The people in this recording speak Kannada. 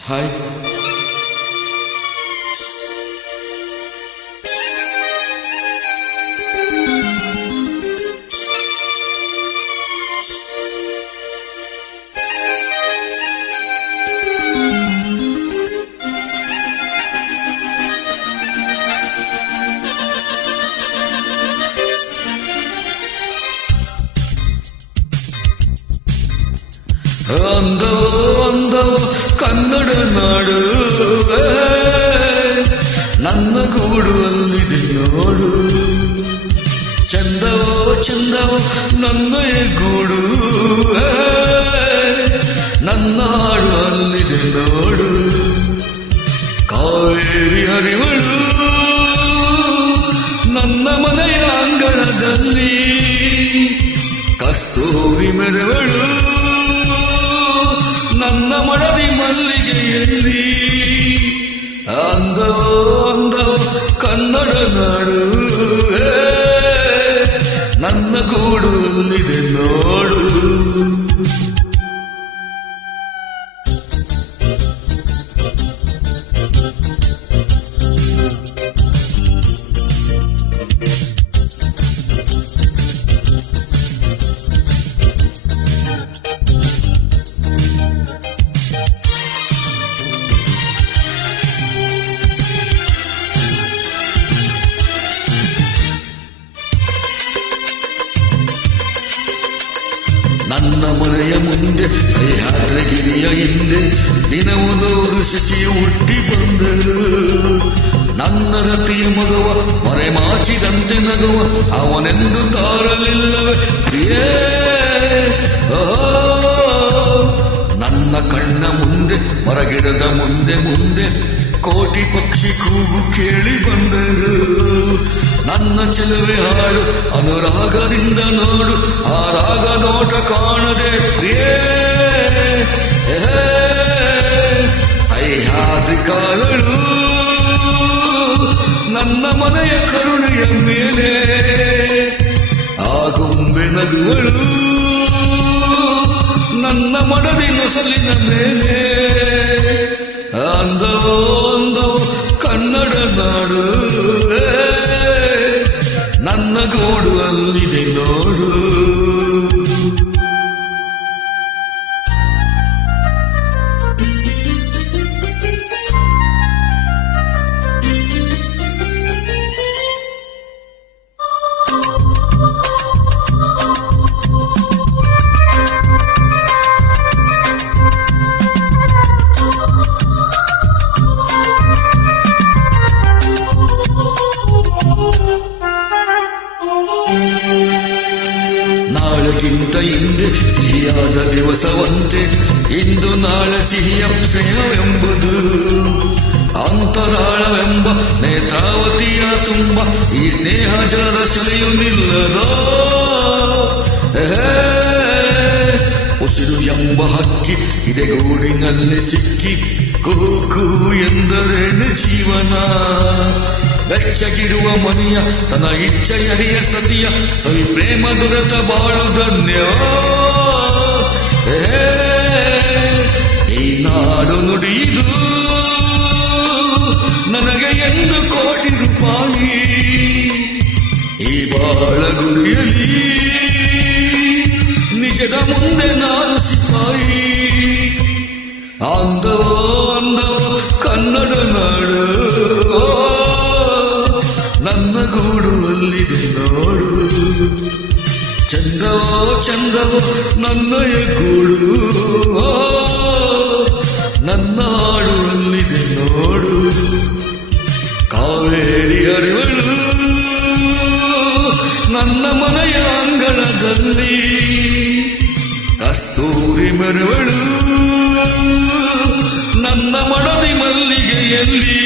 ಹಾಯ್. ಅಂದೋ ಕನ್ನಡ ನಾಡು ನನ್ನ ಗೂಡು ಅಲ್ಲಿದೆ ನೋಡು, ಚಂದವೋ ನನ್ನಯ ಗೂಡು ನನ್ನ ಹಾಡು ಅಲ್ಲಿದೆ ನೋಡು. ಕಾವೇರಿ ಹರಿವಳು ನನ್ನ ಮನೆಯ ಅಂಗಳದಲ್ಲಿ, ಕಸ್ತೂರಿ ಮೆರವಳು ನನ್ನ ಮಡದಿ ಮಲ್ಲಿಗೆಯಲ್ಲಿ. ಅಂದವೋ ಕನ್ನಡ ನಾಡು ನನ್ನ ಗೂಡು ಅಲ್ಲಿದೆ ನೋಡು. ನನ್ನ ಮನೆಯ ಮುಂದೆ ಸಹ್ಯಾದ್ರಗಿರಿಯ ಹಿಂದೆ ದಿನವು 100 ಶಶಿಯ ಹುಟ್ಟಿ ಬಂದರು. ನನ್ನ ರತಿಯ ಮಗವ ಮರೆಮಾಚಿದಂತೆ ನಗುವ ಅವನೆಂದು ತಾರಲಿಲ್ಲವೇ ಪ್ರಿಯೇ. ನನ್ನ ಕಣ್ಣ ಮುಂದೆ ಮರಗಿಡದ ಮುಂದೆ ಕೋಟಿ ಪಕ್ಷಿ ಕೂಗು ಕೇಳಿ ಬಂದರು. ನನ್ನ ಚೆಲುವೆ ಹಾಡು ಅನುರಾಗದಿಂದ ನೋಡು, ಆ ರಾಗ ನೋಟ ಕಾಣದೆ ಪ್ರಿಯೇ. ಸಹ್ಯಾದ್ರಿ ಕಾಗಳು ನನ್ನ ಮನೆಯ ಕರುಣೆಯ ಮೇಲೆ, ಆ ಗೊಂಬೆ ನಗುವಳು ನನ್ನ ಮಡದಿ ನೊಸಲಿನ ಮೇಲೆ. ಅಂದವೋ ಕನ್ನಡ ನಾಡು ನನ್ನ ಗೂಡು ಅಲ್ಲಿದೆ ನೋಡು. ನಾಳೆಗಿಂತ ಹಿಂದೆ ಸಿಹಿಯಾದ ದಿವಸವಂತೆ ಇಂದು ನಾಳೆ ಸಿಹಿಯ ಸ್ನೇಹವೆಂಬುದು, ಅಂತರಾಳವೆಂಬ ನೇತ್ರಾವತಿಯ ತುಂಬ ಈ ಸ್ನೇಹ ಜಲದ ಶೆಲೆಯು ನಿಲ್ಲದೋ. ಉಸಿರು ಎಂಬ ಹಕ್ಕಿ ಇದೆಗೂಡಿನಲ್ಲಿ ಸಿಕ್ಕಿ ಕೂಕು ಎಂದರೇನು ಜೀವನ. ಬೆಚ್ಚಗಿರುವ ಮನೆಯ ತನ್ನ ಇಚ್ಛೆಯರಿಯ ಸತಿಯ ಸವಿ ಪ್ರೇಮ ದೊರೆತ ಬಾಳು ಧನ್ಯವೋ. ಈ ನಾಡು ನುಡಿದು ನನಗೆ 1 ಕೋಟಿ ರೂಪಾಯಿ, ಈ ಬಾಳ ಗುರಿಯಲಿ ನಿಜದ ಮುಂದೆ ನಾನು ಸಿಪಾಯಿ. ಅಂದವೋ ಕನ್ನಡ ನಾಡು ನನ್ನ ಗೂಡು ಅಲ್ಲಿದೆ ನೋಡು, ಚಂದವೋ ನನ್ನಯ ಗೂಡು ನನ್ನ ಹಾಡು ಅಲ್ಲಿದೆ ನೋಡು. ಕಾವೇರಿ ಹರಿವಳು ನನ್ನ ಮನೆಯ ಅಂಗಳದಲ್ಲಿ, ಕಸ್ತೂರಿ ಮೆರವಳು ನನ್ನ ಮಡದಿ ಮಲ್ಲಿಗೆಯಲ್ಲಿ.